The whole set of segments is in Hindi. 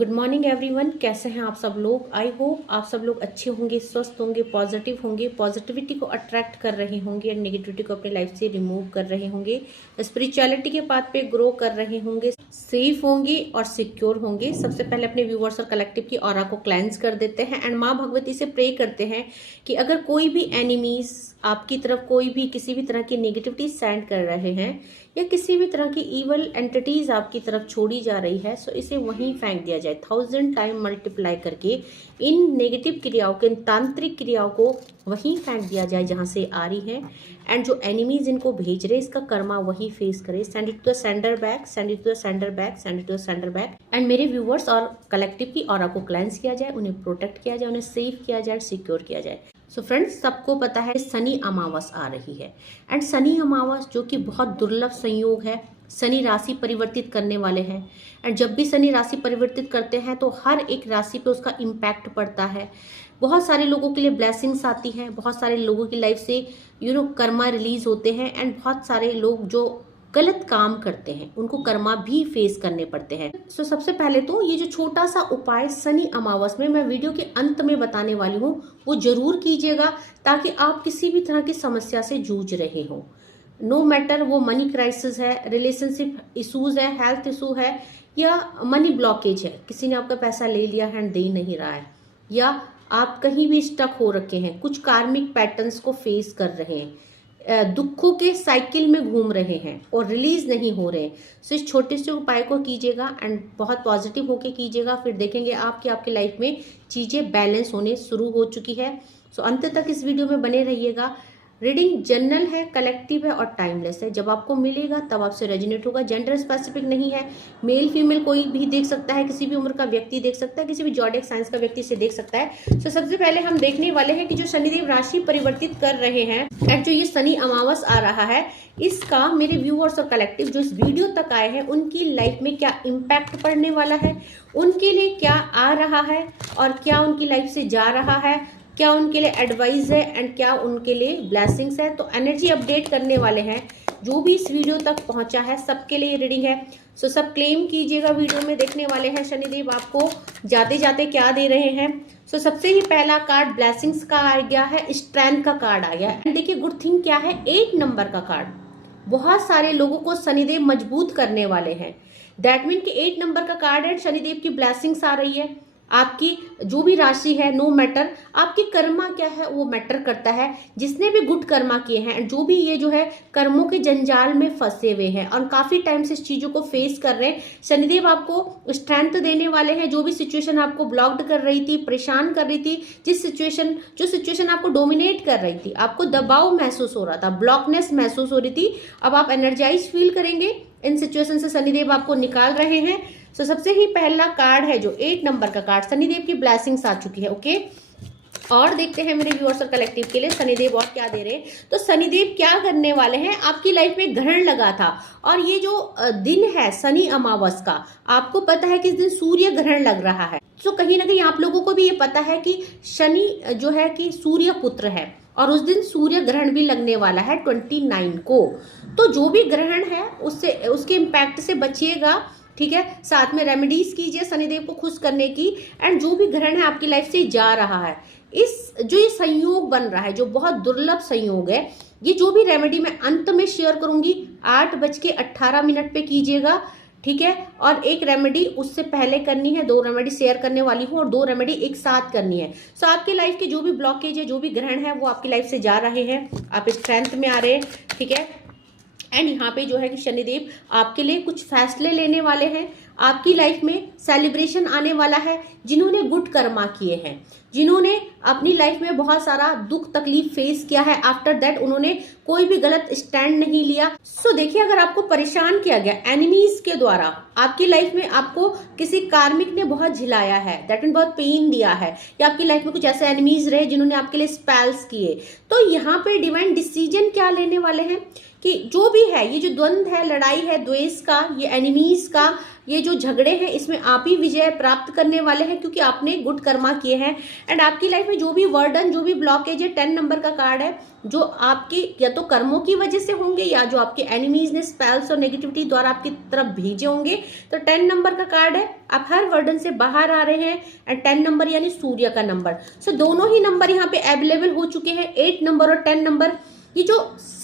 Good morning everyone. कैसे हैं आप सब लोग? आई होप आप सब लोग अच्छे होंगे, स्वस्थ होंगे, पॉजिटिव होंगे, पॉजिटिविटी को अट्रैक्ट कर रहे होंगे एंड नेगेटिविटी को अपने लाइफ से रिमूव कर रहे होंगे, स्पिरिचुअलिटी के पाथ पे ग्रो कर रहे होंगे, सेफ होंगे और सिक्योर होंगे। सबसे पहले अपने व्यूअर्स और कलेक्टिव की ऑरा को क्लेंस कर देते हैं एंड माँ भगवती से प्रे करते हैं कि अगर कोई भी एनिमीज आपकी तरफ कोई भी किसी भी तरह की नेगेटिविटी सेंड कर रहे हैं या किसी भी तरह की इवल एंटिटीज आपकी तरफ छोड़ी जा रही है, सो इसे वहीं फेंक दिया जाए 1000 टाइम मल्टीप्लाई करके। इन नेगेटिव क्रियाओं को, इन तांत्रिक क्रियाओं को वहीं फेंक दिया जाए जहां से आ रही है एंड जो एनिमीज इनको भेज रहे इसका कर्मा वही फेस करे। Send it to the sender back, send it to the sender back, send it to the sender back and मेरे व्यूअर्स और कलेक्टिव की ऑरा को क्लेंस किया जाए, उन्हें प्रोटेक्ट किया जाए, उन्हें सेफ किया जाए, सिक्योर किया जाए। सो फ्रेंड्स, सबको पता है शनि अमावस आ रही है एंड शनि अमावस जो कि बहुत दुर्लभ संयोग है, शनि राशि परिवर्तित करने वाले हैं एंड जब भी शनि राशि परिवर्तित करते हैं तो हर एक राशि पे उसका इम्पैक्ट पड़ता है। बहुत सारे लोगों के लिए ब्लेसिंग्स आती हैं, बहुत सारे लोगों की लाइफ से कर्मा रिलीज होते हैं एंड बहुत सारे लोग जो गलत काम करते हैं उनको कर्मा भी फेस करने पड़ते हैं। सो सबसे पहले तो ये जो छोटा सा उपाय शनि अमावस में मैं वीडियो के अंत में बताने वाली हूँ वो जरूर कीजिएगा ताकि आप किसी भी तरह की समस्या से जूझ रहे हो, नो मैटर वो मनी क्राइसिस है, रिलेशनशिप इशूज है, हेल्थ इशू है या मनी ब्लॉकेज है, किसी ने आपका पैसा ले लिया है एंड दे नहीं रहा है, या आप कहीं भी स्टक हो रखे हैं, कुछ कार्मिक पैटर्न्स को फेस कर रहे हैं, दुखों के साइकिल में घूम रहे हैं और रिलीज नहीं हो रहे हैं। सो इस छोटे से उपाय को कीजिएगा एंड बहुत पॉजिटिव होके कीजिएगा, फिर देखेंगे आपकी लाइफ में चीजें बैलेंस होने शुरू हो चुकी है। सो अंत तक इस वीडियो में बने रहिएगा। रीडिंग जनरल है, कलेक्टिव है और टाइमलेस है। जब आपको मिलेगा तब आपसे रेजोनेट होगा, जेंडर स्पेसिफिक नहीं है, मेल फीमेल कोई भी देख सकता है, किसी भी उम्र का व्यक्ति देख सकता है, किसी भी जॉडिक साइंस का व्यक्ति से देख सकता है। तो सबसे पहले हम देखने वाले हैं कि जो शनिदेव राशि परिवर्तित कर रहे हैं एंड जो ये शनि अमावस आ रहा है इसका मेरे व्यूअर्स और कलेक्टिव जो इस वीडियो तक आए हैं उनकी लाइफ में क्या इम्पैक्ट पड़ने वाला है, उनके लिए क्या आ रहा है और क्या उनकी लाइफ से जा रहा है, क्या उनके लिए एडवाइस है एंड क्या उनके लिए ब्लेसिंग्स है। तो एनर्जी अपडेट करने वाले हैं जो भी इस वीडियो तक पहुंचा है सबके लिए रीडिंग है। सो सब क्लेम कीजिएगा, वीडियो में देखने वाले हैं शनिदेव आपको जाते जाते क्या दे रहे हैं। सो सबसे ही पहला कार्ड ब्लेसिंग्स का आ गया है, स्ट्रेंथ का कार्ड आ गया है। देखिए गुड थिंग क्या है, 8 नंबर का कार्ड बहुत सारे लोगों को शनिदेव मजबूत करने वाले हैं। दैट मीन कि 8 नंबर का कार्ड है, शनिदेव की ब्लेसिंग्स आ रही है। आपकी जो भी राशि है, नो मैटर आपकी कर्मा क्या है वो मैटर करता है। जिसने भी गुड कर्मा किए हैं, जो भी ये जो है कर्मों के जंजाल में फंसे हुए हैं और काफी टाइम से इस चीजों को फेस कर रहे हैं, शनिदेव आपको स्ट्रेंथ देने वाले हैं। जो भी सिचुएशन आपको ब्लॉक्ड कर रही थी, परेशान कर रही थी, जो सिचुएशन आपको डोमिनेट कर रही थी, आपको दबाव महसूस हो रहा था, ब्लॉकनेस महसूस हो रही थी, अब आप एनर्जाइज फील करेंगे। इन सिचुएशन से शनिदेव आपको निकाल रहे हैं। सो सबसे ही पहला कार्ड है जो 8 नंबर का कार्ड, शनिदेव की ब्लेसिंग्स आ चुकी है। ओके, और देखते हैं मेरे व्यूअर्स और कलेक्टिव के लिए शनिदेव और क्या दे रहे हैं। तो शनिदेव क्या करने वाले हैं, आपकी लाइफ में ग्रहण लगा था और ये जो दिन है शनि अमावस का, आपको पता है कि इस दिन सूर्य ग्रहण लग रहा है। तो कहीं ना कहीं आप लोगों को भी ये पता है कि शनि जो है कि सूर्य पुत्र है और उस दिन सूर्य ग्रहण भी लगने वाला है 29 को। तो जो भी ग्रहण है उससे, उसके इम्पैक्ट से बचिएगा, ठीक है। साथ में रेमेडीज कीजिए शनिदेव को खुश करने की एंड जो भी ग्रहण है आपकी लाइफ से जा रहा है, इस जो ये संयोग बन रहा है जो बहुत दुर्लभ संयोग है, ये जो भी रेमेडी मैं अंत में शेयर करूंगी 8:18 पे कीजिएगा, ठीक है। और एक रेमेडी उससे पहले करनी है, 2 रेमेडी शेयर करने वाली हूँ और 2 रेमेडी एक साथ करनी है। सो आपके लाइफ के जो भी ब्लॉकेज है, जो भी ग्रहण है वो आपकी लाइफ से जा रहे हैं, आप स्ट्रेंथ में आ रहे हैं, ठीक है। एंड यहाँ पे जो है कि शनिदेव आपके लिए कुछ फैसले लेने वाले हैं, आपकी लाइफ में सेलिब्रेशन आने वाला है। जिन्होंने गुड कर्मा किए हैं, जिन्होंने अपनी लाइफ में बहुत सारा दुख तकलीफ फेस किया है, आफ्टर दैट उन्होंने कोई भी गलत स्टैंड नहीं लिया। सो देखिए, अगर आपको परेशान किया गया एनिमीज के द्वारा, आपकी लाइफ में आपको किसी कार्मिक ने बहुत झिलाया है, दैट मीन बहुत पेन दिया है, या आपकी लाइफ में कुछ ऐसे एनिमीज रहे जिन्होंने आपके लिए स्पेल्स किए, तो यहाँ पे डिवाइन डिसीजन क्या लेने वाले हैं कि जो भी है ये जो द्वंद है, लड़ाई है, द्वेष का, ये एनिमीज का, ये जो झगड़े हैं, इसमें आप ही विजय प्राप्त करने वाले हैं क्योंकि आपने गुड कर्मा किए हैं एंड आपकी लाइफ में जो भी वर्डन, जो भी ब्लॉकेज है, 10 नंबर का कार्ड है, जो आपके या तो कर्मों की वजह से होंगे या जो आपके एनिमीज ने स्पेल्स और नेगेटिविटी द्वारा आपकी तरफ भेजे होंगे। तो 10 नंबर का कार्ड है, आप हर वर्डन से बाहर आ रहे हैं। एंड 10 नंबर यानी सूर्य का नंबर, सो दोनों ही नंबर यहाँ पे अवेलेबल हो चुके हैं, 8 नंबर और 10 नंबर। ये जो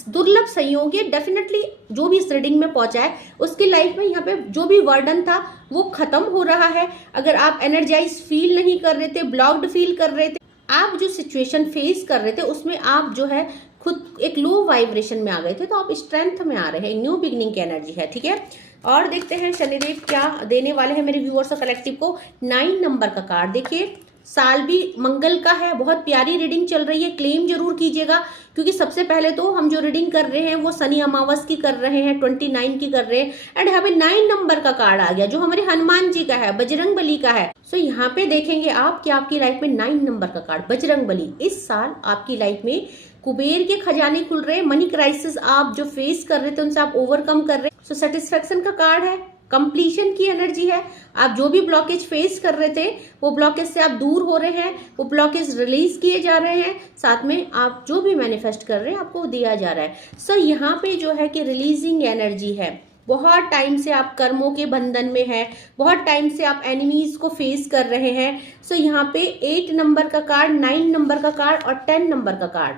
दुर्लभ संयोग है, डेफिनेटली जो भी इस रीडिंग में पहुंचा है उसकी लाइफ में यहाँ पे जो भी वर्डन था वो खत्म हो रहा है। अगर आप एनर्जाइज फील नहीं कर रहे थे, ब्लॉक्ड फील कर रहे थे, आप जो सिचुएशन फेस कर रहे थे उसमें आप जो है खुद एक लो वाइब्रेशन में आ गए थे, तो आप स्ट्रेंथ में आ रहे हैं, न्यू बिगनिंग की एनर्जी है। ठीक है, और देखते हैं शनिदेव क्या देने वाले हैं मेरे व्यूअर्स और कलेक्टिव को। 9 नंबर का कार्ड देखिए, साल भी मंगल का है, बहुत प्यारी रीडिंग चल रही है, क्लेम जरूर कीजिएगा, क्योंकि सबसे पहले तो हम जो रीडिंग कर रहे हैं वो शनि अमावस की कर रहे हैं, 29 की कर रहे हैं। एंड यहाँ पे 9 नंबर का कार्ड आ गया जो हमारे हनुमान जी का है, बजरंग बली का है। सो यहाँ पे देखेंगे आप कि आपकी लाइफ में 9 नंबर का कार्ड बजरंग बली, इस साल आपकी लाइफ में कुबेर के खजाने खुल रहे हैं, मनी क्राइसिस आप जो फेस कर रहे थे उनसे आप ओवरकम कर रहे हैं। सो सेटिस्फेक्शन का कार्ड है, कंप्लीशन की एनर्जी है, आप जो भी ब्लॉकेज फेस कर रहे थे वो ब्लॉकेज से आप दूर हो रहे हैं, वो ब्लॉकेज रिलीज किए जा रहे हैं, साथ में आप जो भी मैनिफेस्ट कर रहे हैं आपको दिया जा रहा है। सो यहाँ पे जो है कि रिलीजिंग एनर्जी है, बहुत टाइम से आप कर्मों के बंधन में है, बहुत टाइम से आप एनिमीज को फेस कर रहे हैं। सो यहाँ पे 8 नंबर का कार्ड, 9 नंबर का कार्ड और 10 नंबर का कार्ड,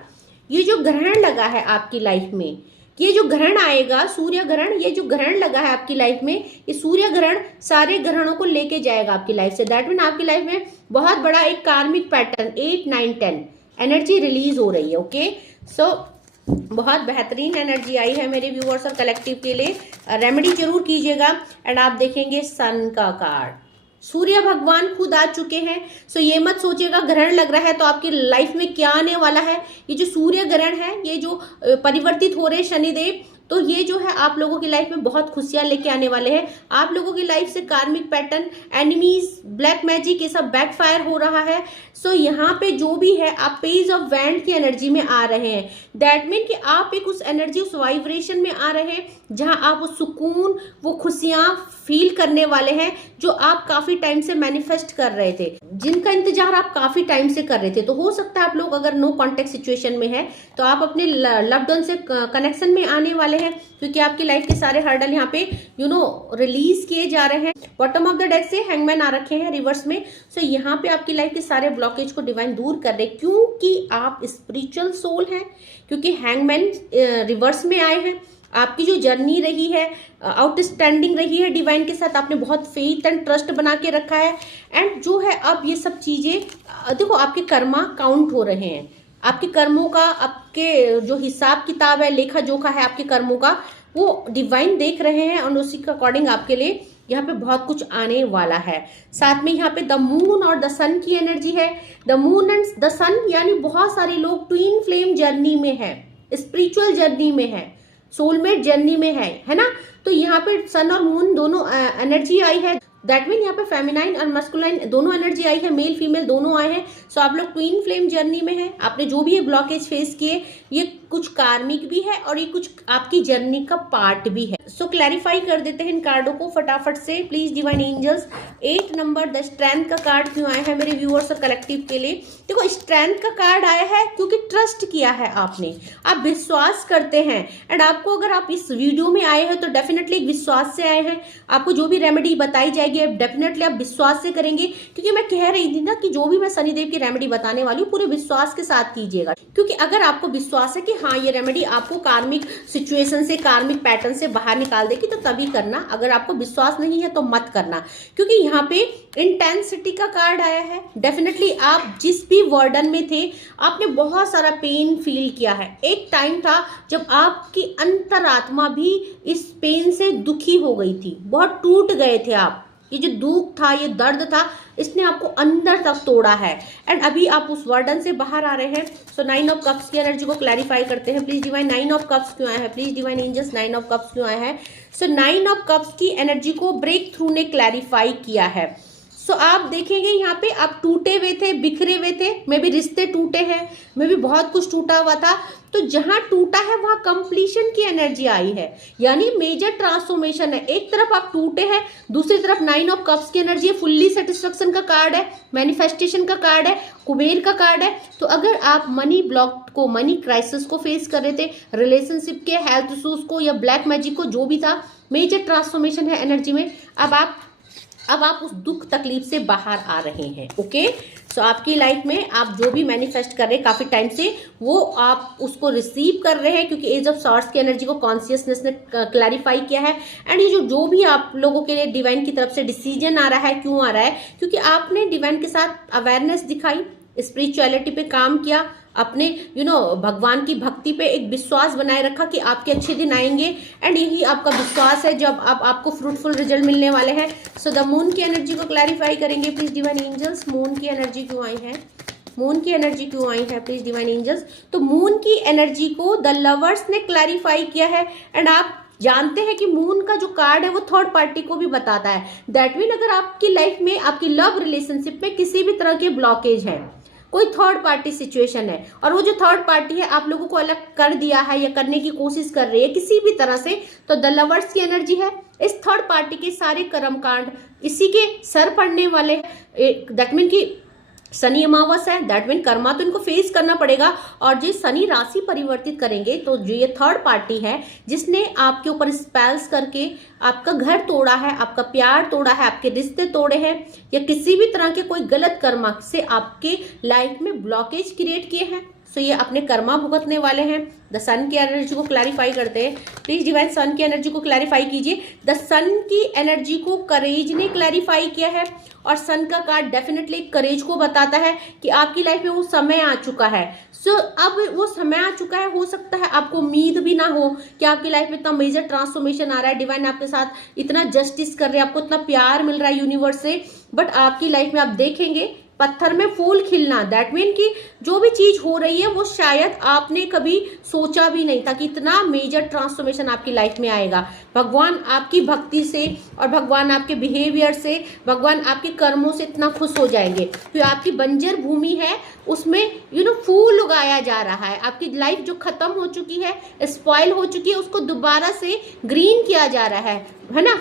ये जो ग्रहण लगा है आपकी लाइफ में, ये जो ग्रहण आएगा सूर्य ग्रहण, ये जो ग्रहण लगा है आपकी लाइफ में, ये सूर्य ग्रहण सारे ग्रहणों को लेके जाएगा आपकी लाइफ से। दैट मीन आपकी लाइफ में बहुत बड़ा एक कार्मिक पैटर्न 8, 9, 10 एनर्जी रिलीज हो रही है। ओके, सो बहुत बेहतरीन एनर्जी आई है मेरे व्यूअर्स और कलेक्टिव के लिए, रेमेडी जरूर कीजिएगा। एंड आप देखेंगे सन का कार्ड, सूर्य भगवान खुद आ चुके हैं। सो ये मत सोचिएगा ग्रहण लग रहा है तो आपकी लाइफ में क्या आने वाला है। ये जो सूर्य ग्रहण है, ये जो परिवर्तित हो रहे शनिदेव, तो ये जो है आप लोगों की लाइफ में बहुत खुशियां लेके आने वाले हैं। आप लोगों की लाइफ से कार्मिक पैटर्न, एनिमीज, ब्लैक मैजिक, ये सब बैकफायर हो रहा है। सो यहाँ पे जो भी है आप पेज ऑफ वैंड की एनर्जी में आ रहे हैं। दैट मीन कि आप एक उस एनर्जी, उस वाइब्रेशन में आ रहे हैं जहां आप वो सुकून, वो खुशियां फील करने वाले हैं जो आप काफी टाइम से मैनिफेस्ट कर रहे थे, जिनका इंतजार आप काफी टाइम से कर रहे थे। तो हो सकता है आप लोग अगर नो कॉन्टेक्ट सिचुएशन में है तो आप अपने लव्ड वन से कनेक्शन में आने वाले हैं, क्योंकि आपकी लाइफ के सारे हर्डल यहाँ पे रिलीज किए जा रहे हैं। बॉटम ऑफ द डेक से हैंगमैन आ रखे हैं रिवर्स में। सो यहाँ पे आपकी लाइफ के सारे ब्लॉकेज को डिवाइन दूर कर रहे हैं, क्योंकि आप स्पिरिचुअल सोल हैं, क्योंकि हैंगमैन रिवर्स में आए हैं। आपकी जो जर्नी रही है आउटस्टैंडिंग रही है डिवाइन के साथ, आपने बहुत फेथ एंड ट्रस्ट बना के रखा है। एंड जो है अब ये सब चीजें देखो, आपके कर्मा काउंट हो रहे हैं, आपके कर्मों का, आपके जो हिसाब किताब है, लेखा जोखा है आपके कर्मों का, वो डिवाइन देख रहे हैं और उसी के अकॉर्डिंग आपके लिए यहाँ पे बहुत कुछ आने वाला है। साथ में यहाँ पे द मून और द सन की एनर्जी है। द मून एंड द सन यानी बहुत सारे लोग ट्विन फ्लेम जर्नी में है, स्पिरिचुअल जर्नी में है, सोलमेट जर्नी में है ना। तो यहाँ पे सन और मून दोनों एनर्जी आई है। दैट मीन यहाँ पे फेमिनाइन और मस्कुलाइन दोनों एनर्जी आई है, मेल फीमेल दोनों आए हैं। सो आप लोग ट्विन फ्लेम जर्नी में है। आपने जो भी ये ब्लॉकेज फेस किए, ये कुछ कार्मिक भी है और ये कुछ आपकी जर्नी का पार्ट भी है। सो क्लैरिफाई कर देते हैं इन कार्डों को फटाफट से please divine angels. 8 number the strength का कार्ड क्यों आया है मेरे व्यूअर्स और कलेक्टिव के लिए? देखो, स्ट्रेंथ का कार्ड आया है क्योंकि ट्रस्ट किया है आपने, आप विश्वास करते हैं। एंड आपको अगर आप इस वीडियो में आए हैं तो डेफिनेटली एक विश्वास से आए हैं। आपको जो भी रेमेडी बताई जाएगी डेफिनेटली आप विश्वास से करेंगे, क्योंकि मैं कह रही थी ना कि जो भी मैं शनिदेव की रेमेडी बताने वाली हूँ पूरे विश्वास के साथ कीजिएगा। क्योंकि अगर आपको विश्वास है कि हाँ ये रेमेडी आपको कार्मिक सिचुएशन से, कार्मिक पैटर्न से बाहर निकाल देगी तो तभी करना। अगर आपको विश्वास नहीं है तो मत करना, क्योंकि यहाँ पे इंटेंसिटी का कार्ड आया है। डेफिनेटली आप जिस भी वर्डन में थे आपने बहुत सारा पेन फील किया है। एक टाइम था जब आपकी अंतरात्मा भी इस पेन से दुखी हो गई थी, बहुत टूट गए थे आप। ये जो दुख था, ये दर्द था, इसने आपको अंदर तक तोड़ा है। एंड अभी आप उस वर्डन से बाहर आ रहे हैं। सो 9 ऑफ कप्स की एनर्जी को क्लैरिफाई करते हैं प्लीज डिवाइन। 9 ऑफ कप्स क्यों आया है? Please divine angels 9 of cups क्यों आया है? सो 9 ऑफ कप्स की एनर्जी को ब्रेक थ्रू ने क्लैरिफाई किया है। सो आप देखेंगे यहाँ पे आप टूटे हुए थे, बिखरे हुए थे, मे भी रिश्ते टूटे हैं, मे भी बहुत कुछ टूटा हुआ था। तो जहां टूटा है वहां कंप्लीशन की एनर्जी आई है, यानी मेजर ट्रांसफॉर्मेशन है। एक तरफ आप टूटे हैं, दूसरी तरफ 9 ऑफ कप्स की एनर्जी है, फुल्ली सेटिस्फेक्शन का कार्ड है, मैनिफेस्टेशन का कार्ड है, कुबेर का कार्ड है। तो अगर आप मनी ब्लॉक को, मनी क्राइसिस को फेस कर रहे थे, रिलेशनशिप के, हेल्थ इश्यूज को या ब्लैक मैजिक को, जो भी था, मेजर ट्रांसफॉर्मेशन है एनर्जी में। अब आप उस दुख तकलीफ से बाहर आ रहे हैं। ओके, सो आपकी लाइफ में आप जो भी मैनिफेस्ट कर रहे हैं काफी टाइम से, वो आप उसको रिसीव कर रहे हैं, क्योंकि एज ऑफ सॉर्ट्स की एनर्जी को कॉन्शियसनेस ने क्लैरिफाई किया है। एंड ये जो भी आप लोगों के लिए डिवाइन की तरफ से डिसीजन आ रहा है, क्यों आ रहा है? क्योंकि आपने डिवाइन के साथ अवेयरनेस दिखाई, स्पिरिचुअलिटी पे काम किया, अपने भगवान की भक्ति पे एक विश्वास बनाए रखा कि आपके अच्छे दिन आएंगे। एंड यही आपका विश्वास है जब आपको फ्रूटफुल रिजल्ट मिलने वाले हैं। सो द मून की एनर्जी को क्लैरिफाई करेंगे प्लीज डिवाइन एंजल्स। मून की एनर्जी क्यों आई है? मून की एनर्जी क्यों आई है प्लीज डिवाइन एंजल्स? तो मून की एनर्जी को द लवर्स ने क्लैरिफाई किया है। एंड आप जानते हैं कि मून का जो कार्ड है वो थर्ड पार्टी को भी बताता है। दैट मीन अगर आपकी लाइफ में, आपकी लव रिलेशनशिप में किसी भी तरह के ब्लॉकेज है, कोई थर्ड पार्टी सिचुएशन है, और वो जो थर्ड पार्टी है आप लोगों को अलग कर दिया है या करने की कोशिश कर रही है किसी भी तरह से, तो द लवर्स की एनर्जी है। इस थर्ड पार्टी के सारे कर्म कांड इसी के सर पड़ने वाले। दैट मीन कि शनि अमावस है, दैट मीन कर्मा तो इनको फेस करना पड़ेगा। और जो शनि राशि परिवर्तित करेंगे, तो जो ये थर्ड पार्टी है जिसने आपके ऊपर स्पेल्स करके आपका घर तोड़ा है, आपका प्यार तोड़ा है, आपके रिश्ते तोड़े हैं, या किसी भी तरह के कोई गलत कर्मा से आपके लाइफ में ब्लॉकेज क्रिएट किए हैं, सो ये अपने कर्मा भुगतने वाले हैं। द सन की एनर्जी को क्लैरिफाई करते हैं प्लीज डिवाइन। सन की एनर्जी को क्लैरिफाई कीजिए। द सन की एनर्जी को करेज ने क्लैरिफाई किया है, और सन का कार्ड डेफिनेटली करेज को बताता है कि आपकी लाइफ में वो समय आ चुका है। सो अब वो समय आ चुका है, हो सकता है आपको उम्मीद भी ना हो कि आपकी लाइफ में इतना मेजर ट्रांसफॉर्मेशन आ रहा है, डिवाइन आपके साथ इतना जस्टिस कर रहे हैं, आपको इतना प्यार मिल रहा है यूनिवर्स से, बट आपकी लाइफ में आप देखेंगे पत्थर में फूल खिलना। दैट मीन कि जो भी चीज हो रही है वो शायद आपने कभी सोचा भी नहीं था कि इतना मेजर ट्रांसफॉर्मेशन आपकी लाइफ में आएगा। भगवान आपकी भक्ति से और भगवान आपके बिहेवियर से, भगवान आपके कर्मों से इतना खुश हो जाएंगे। तो आपकी बंजर भूमि है उसमें फूल उगाया जा रहा है। आपकी लाइफ जो खत्म हो चुकी है, स्पॉइल हो चुकी है, उसको दोबारा से ग्रीन किया जा रहा है ना।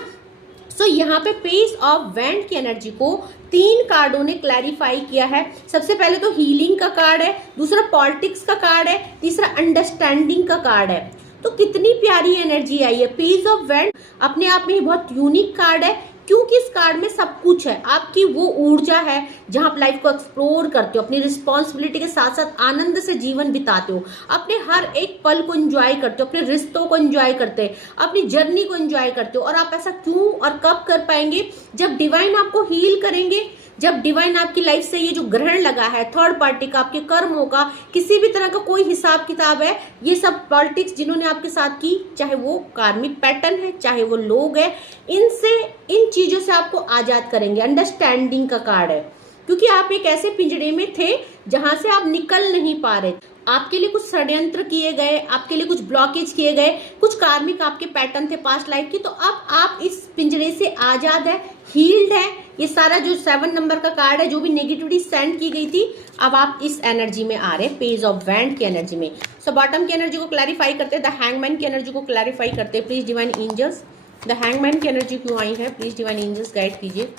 सो यहाँ पे पेज ऑफ वैंड की एनर्जी को 3 कार्डों ने क्लैरिफाई किया है। सबसे पहले तो हीलिंग का कार्ड है, दूसरा पॉलिटिक्स का कार्ड है, तीसरा अंडरस्टैंडिंग का कार्ड है। तो कितनी प्यारी एनर्जी आई है। पेज ऑफ वैंड अपने आप में ही बहुत यूनिक कार्ड है, क्योंकि इस कार्ड में सब कुछ है। आपकी वो ऊर्जा है जहां आप लाइफ को एक्सप्लोर करते हो, अपनी रिस्पॉन्सिबिलिटी के साथ साथ आनंद से जीवन बिताते हो, अपने हर एक पल को एंजॉय करते हो, अपने रिश्तों को एंजॉय करते हो, अपनी जर्नी को एंजॉय करते हो। और आप ऐसा क्यों और कब कर पाएंगे? जब डिवाइन आपको हील करेंगे, जब डिवाइन आपकी लाइफ से ये जो ग्रहण लगा है थर्ड पार्टी का, आपके कर्मों का, किसी भी तरह का कोई हिसाब किताब है, ये सब पॉलिटिक्स जिन्होंने आपके साथ की, चाहे वो कार्मिक पैटर्न है, चाहे वो लोग है, इनसे, इन चीजों से आपको आजाद करेंगे। अंडरस्टैंडिंग का कार्ड है, क्योंकि आप एक ऐसे पिंजड़े में थे जहां से आप निकल नहीं पा रहे। आपके लिए कुछ षड्यंत्र किए गए, आपके लिए कुछ ब्लॉकेज किए गए, कुछ कार्मिक आपके पैटर्न थे पास्ट लाइफ की। तो अब आप इस पिंजरे से आजाद है, हील्ड है। ये सारा जो 7 नंबर का कार्ड है, जो भी नेगेटिविटी सेंड की गई थी, अब आप इस एनर्जी में आ रहे हैं, पेज ऑफ वैंड की एनर्जी में। सो बॉटम की एनर्जी को क्लैरिफाई करते हैं, द हैंगमैन की एनर्जी को क्लैरिफाई करते हैं please divine angels. The hangman की एनर्जी क्यों आई है प्लीज डिवाइन एंजल्स गाइड कीजिए।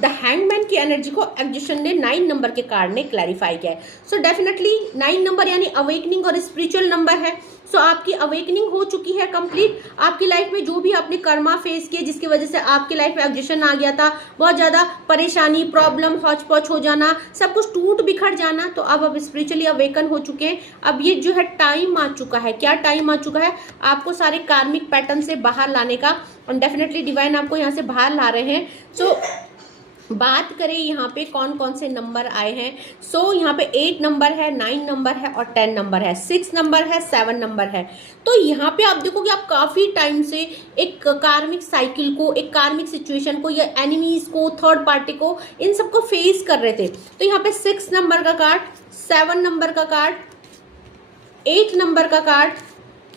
द हैंगमैन की एनर्जी को एक्जिशन ने 9 नंबर के कार्ड ने क्लैरिफाई किया है। सो डेफिनेटली 9 नंबर यानी अवेकनिंग और स्पिरिचुअल नंबर है। सो आपकी अवेकनिंग हो चुकी है कंप्लीट। आपकी लाइफ में जो भी आपने कर्मा फेस किए, जिसकी वजह से आपकी लाइफ में एक्जिशन आ गया था, बहुत ज्यादा परेशानी, प्रॉब्लम, हौच पौच हो जाना, सब कुछ टूट बिखर जाना, तो अब स्पिरिचुअली अवेकन हो चुके हैं। अब ये जो है टाइम आ चुका है। क्या टाइम आ चुका है? आपको सारे कार्मिक पैटर्न से बाहर लाने का, और डेफिनेटली डिवाइन आपको यहाँ से बाहर ला रहे हैं। सो बात करें यहाँ पे कौन कौन से नंबर आए हैं। सो यहाँ पे 8 नंबर है, 9 नंबर है और 10 नंबर है, 6 नंबर है, 7 नंबर है। तो यहाँ पे आप देखोगे आप काफी टाइम से एक कार्मिक साइकिल को, एक कार्मिक सिचुएशन को, या एनिमीज को, थर्ड पार्टी को, इन सबको फेस कर रहे थे। तो यहाँ पे 6 नंबर का कार्ड, 7 नंबर का कार्ड, 8 नंबर का कार्ड,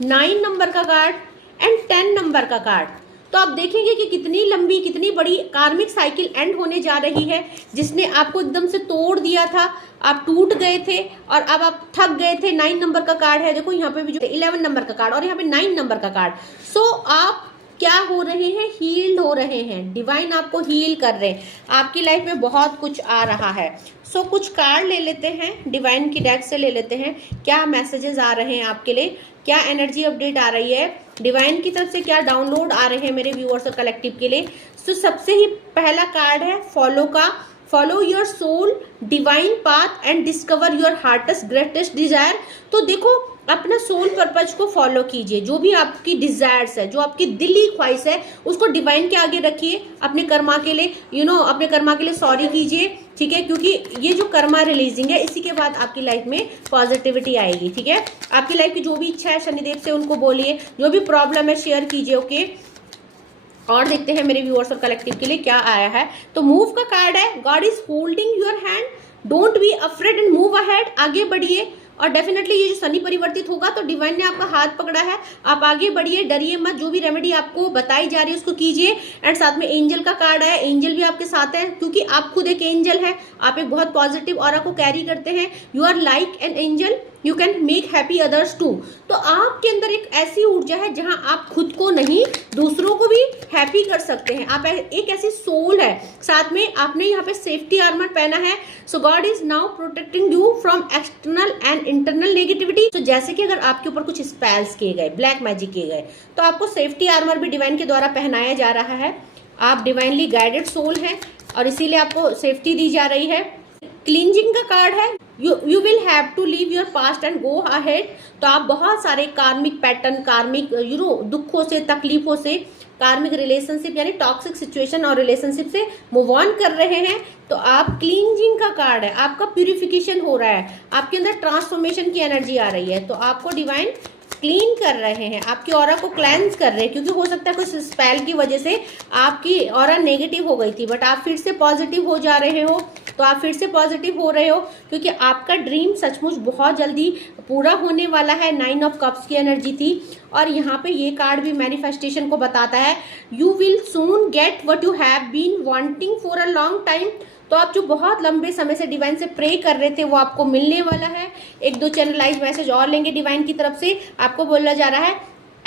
9 नंबर का कार्ड एंड 10 नंबर का कार्ड। तो आप देखेंगे कि कितनी लंबी, कितनी बड़ी कार्मिक साइकिल एंड होने जा रही है, जिसने आपको एकदम से तोड़ दिया था, आप टूट गए थे और अब आप थक गए थे। 9 नंबर का कार्ड है, देखो यहाँ पे भी जो 11 नंबर का कार्ड और यहाँ पे 9 नंबर का कार्ड। सो आप क्या हो रहे हैं, हील्ड हो रहे हैं, डिवाइन आपको हील कर रहे हैं, आपकी लाइफ में बहुत कुछ आ रहा है। सो कुछ कार्ड ले लेते हैं, डिवाइन की डेक से ले लेते हैं, क्या मैसेजेस आ रहे हैं आपके लिए, क्या एनर्जी अपडेट आ रही है, डिवाइन की तरफ से क्या डाउनलोड आ रहे हैं मेरे व्यूअर्स और कलेक्टिव के लिए। सो सबसे ही पहला कार्ड है फॉलो का, follow your soul divine path and discover your heartiest greatest desire. तो देखो अपना सोल पर्पज को फॉलो कीजिए, जो भी आपकी डिजायर्स है, जो आपकी दिली ख्वाहिश है, उसको डिवाइन के आगे रखिए, अपने कर्मा के लिए अपने कर्मा के लिए सॉरी कीजिए, ठीक है, क्योंकि ये जो कर्मा रिलीजिंग है, इसी के बाद आपकी लाइफ में पॉजिटिविटी आएगी, ठीक है। आपकी लाइफ की जो भी इच्छा है शनिदेव से उनको बोलिए, जो भी प्रॉब्लम है शेयर कीजिए, ओके। और देखते हैं मेरे व्यूअर्स और कलेक्टिव के लिए क्या आया है। तो मूव का कार्ड है, God is holding your hand, don't be afraid and move ahead, आगे बढ़िए। और डेफिनेटली ये जो शनि परिवर्तित होगा तो डिवाइन ने आपका हाथ पकड़ा है, आप आगे बढ़िए, डरिए मत, जो भी रेमेडी आपको बताई जा रही है उसको कीजिए। एंड साथ में एंजल का कार्ड है, एंजल भी आपके साथ है, क्योंकि आप खुद एक एंजल है, आप एक बहुत पॉजिटिव ऑरा को कैरी करते हैं। You are like an angel, you can make happy others too. तो आपके अंदर एक ऐसी ऊर्जा है जहां आप खुद को नहीं, दूसरों को भी हैप्पी कर सकते हैं। आप एक ऐसी सोल है, साथ में आपने यहाँ पे सेफ्टी आर्मर पहना है। So God is now protecting you from external and internal negativity. तो जैसे कि अगर आपके ऊपर कुछ स्पेल्स किए गए, ब्लैक मैजिक किए गए, तो आपको सेफ्टी आर्मर भी डिवाइन के द्वारा पहनाया जा रहा है। आप डिवाइनली गाइडेड सोल हैं और इसीलिए आपको सेफ्टी दी जा रही है। क्लींजिंग का कार्ड है, you will have to leave your past and go ahead. तो आप बहुत सारे कार्मिक पैटर्न, कार्मिक दुखों से, तकलीफों से, कार्मिक रिलेशनशिप यानी टॉक्सिक सिचुएशन और रिलेशनशिप से मूव ऑन कर रहे हैं। तो आप क्लींजिंग का कार्ड है, आपका प्यूरिफिकेशन हो रहा है, आपके अंदर ट्रांसफॉर्मेशन की एनर्जी आ रही है। तो आपको डिवाइन क्लीन कर रहे हैं, आपकी ऑरा को क्लेंस कर रहे हैं, क्योंकि हो सकता है कुछ स्पेल की वजह से आपकी ऑरा नेगेटिव हो गई थी, बट आप फिर से पॉजिटिव हो जा रहे हो। तो आप फिर से पॉजिटिव हो रहे हो, क्योंकि आपका ड्रीम सचमुच बहुत जल्दी पूरा होने वाला है। 9 ऑफ कप्स की एनर्जी थी और यहाँ पे ये कार्ड भी मैनिफेस्टेशन को बताता है, you will soon get what you have been wanting for a long time. तो आप जो बहुत लंबे समय से डिवाइन से प्रे कर रहे थे वो आपको मिलने वाला है। 1-2 चैनलाइज मैसेज और लेंगे डिवाइन की तरफ से। आपको बोला जा रहा है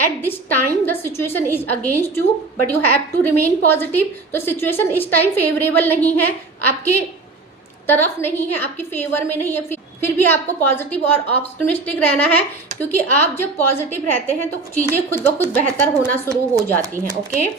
at this time the situation is against you but you have to remain positive. तो सिचुएशन इस टाइम फेवरेबल नहीं है, आपके तरफ नहीं है, आपकी फेवर में नहीं है, फिर भी आपको पॉजिटिव और ऑप्टिमिस्टिक रहना है, क्योंकि आप जब पॉजिटिव रहते हैं तो चीजें खुद ब खुद बेहतर होना शुरू हो जाती हैं, ओके।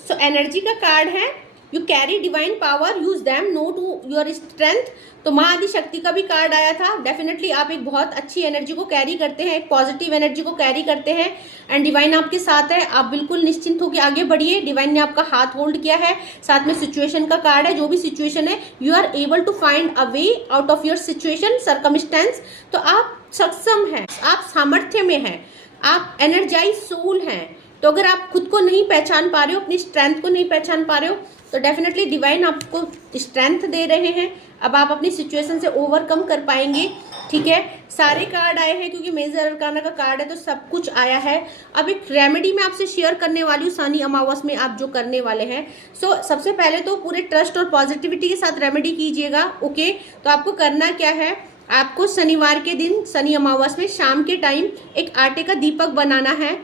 सो एनर्जी का कार्ड है, you carry divine power, use them, know to your strength. तो माँ आदि शक्ति का भी कार्ड आया था। डेफिनेटली आप एक बहुत अच्छी एनर्जी को कैरी करते हैं, एक पॉजिटिव एनर्जी को कैरी करते हैं एंड डिवाइन आपके साथ है। आप बिल्कुल निश्चिंत होकर आगे बढ़िए, डिवाइन ने आपका हाथ होल्ड किया है। साथ में सिचुएशन का कार्ड है, जो भी सिचुएशन है you are able to find a way out of your situation circumstance. तो आप सक्षम हैं, आप सामर्थ्य में हैं, आप एनर्जाइज सोल हैं। तो अगर आप खुद को नहीं पहचान पा रहे हो, अपनी स्ट्रेंथ को नहीं पहचान पा रहे हो, तो डेफिनेटली डिवाइन आपको स्ट्रेंथ दे रहे हैं। अब आप अपनी सिचुएशन से ओवरकम कर पाएंगे, ठीक है। सारे कार्ड आए हैं क्योंकि मेजर अरकाना का कार्ड है, तो सब कुछ आया है। अब एक रेमेडी मैं आपसे शेयर करने वाली हूँ शनि अमावस में आप जो करने वाले हैं। सो सबसे पहले तो पूरे ट्रस्ट और पॉजिटिविटी के साथ रेमेडी कीजिएगा, ओके। तो आपको करना क्या है, आपको शनिवार के दिन, शनि अमावस में शाम के टाइम एक आटे का दीपक बनाना है।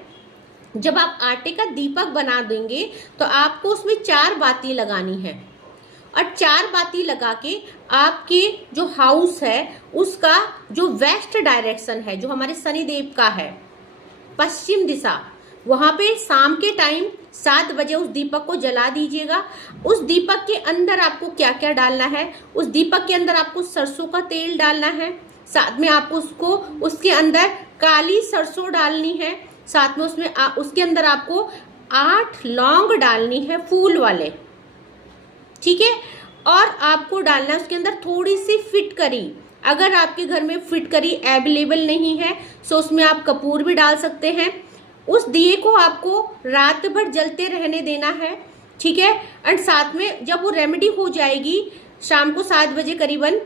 जब आप आटे का दीपक बना देंगे तो आपको उसमें 4 बाती लगानी है और 4 बाती लगा के आपके जो हाउस है उसका जो वेस्ट डायरेक्शन है, जो हमारे शनिदेव का है, पश्चिम दिशा, वहां पे शाम के टाइम 7 बजे उस दीपक को जला दीजिएगा। उस दीपक के अंदर आपको क्या क्या डालना है, उस दीपक के अंदर आपको सरसों का तेल डालना है, साथ में आपको उसके अंदर काली सरसों डालनी है, साथ में उसके अंदर आपको 8 लौंग डालनी है फूल वाले, ठीक है। और आपको डालना है उसके अंदर थोड़ी सी फिटकरी। अगर आपके घर में फिटकरी अवेलेबल नहीं है तो उसमें आप कपूर भी डाल सकते हैं। उस दिए को आपको रात भर जलते रहने देना है, ठीक है। एंड साथ में जब वो रेमेडी हो जाएगी शाम को 7 बजे करीबन,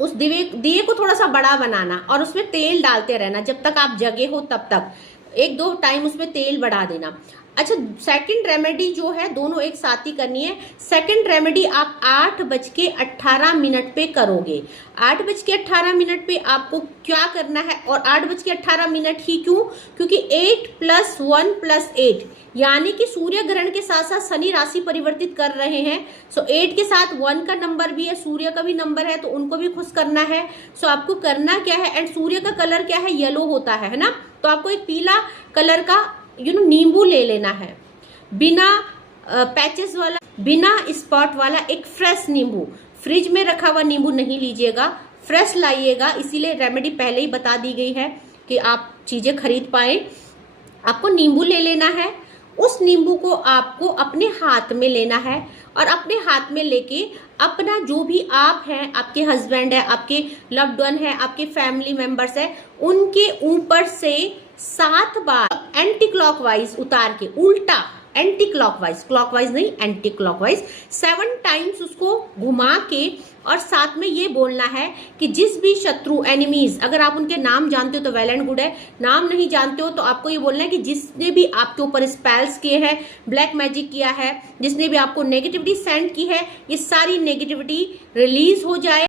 उस दिए को थोड़ा सा बड़ा बनाना और उसमें तेल डालते रहना जब तक आप जगे हो तब तक। एक दो टाइम उसमें तेल बढ़ा देना। अच्छा, सेकंड रेमेडी जो है दोनों एक साथ ही करनी है। सेकंड रेमेडी आप 8:18 पे करोगे। 8:18 पे आपको क्या करना है, और 8:18 ही क्यों? क्योंकि 8 + 1 + 8 यानी कि सूर्य ग्रहण के साथ साथ शनि राशि परिवर्तित कर रहे हैं। सो 8 के साथ 1 का नंबर भी है, सूर्य का भी नंबर है, तो उनको भी खुश करना है। सो आपको करना क्या है, एंड सूर्य का कलर क्या है, येलो होता है ना, तो आपको एक पीला कलर का नींबू ले लेना है, बिना पैचेस वाला, बिना स्पॉट वाला, एक फ्रेश नींबू। फ्रिज में रखा हुआ नींबू नहीं लीजिएगा, फ्रेश लाइएगा। इसीलिए रेमेडी पहले ही बता दी गई है कि आप चीजें खरीद पाए। आपको नींबू ले लेना है, उस नींबू को आपको अपने हाथ में लेना है, और अपने हाथ में लेके अपना जो भी आप हैं, आपके हस्बैंड है, आपके लव्ड वन है, आपके फैमिली मेंबर्स है, उनके ऊपर से 7 बार एंटी क्लॉकवाइज उतार के, उल्टा एंटी क्लॉकवाइज, क्लॉकवाइज नहीं एंटी क्लॉकवाइज, 7 टाइम्स उसको घुमा के, और साथ में ये बोलना है कि जिस भी शत्रु, एनिमीज, अगर आप उनके नाम जानते हो तो वेल एंड गुड है, नाम नहीं जानते हो तो आपको ये बोलना है कि जिसने भी आपके ऊपर स्पेल्स किए हैं, ब्लैक मैजिक किया है, जिसने भी आपको नेगेटिविटी सेंड की है, ये सारी नेगेटिविटी रिलीज हो जाए।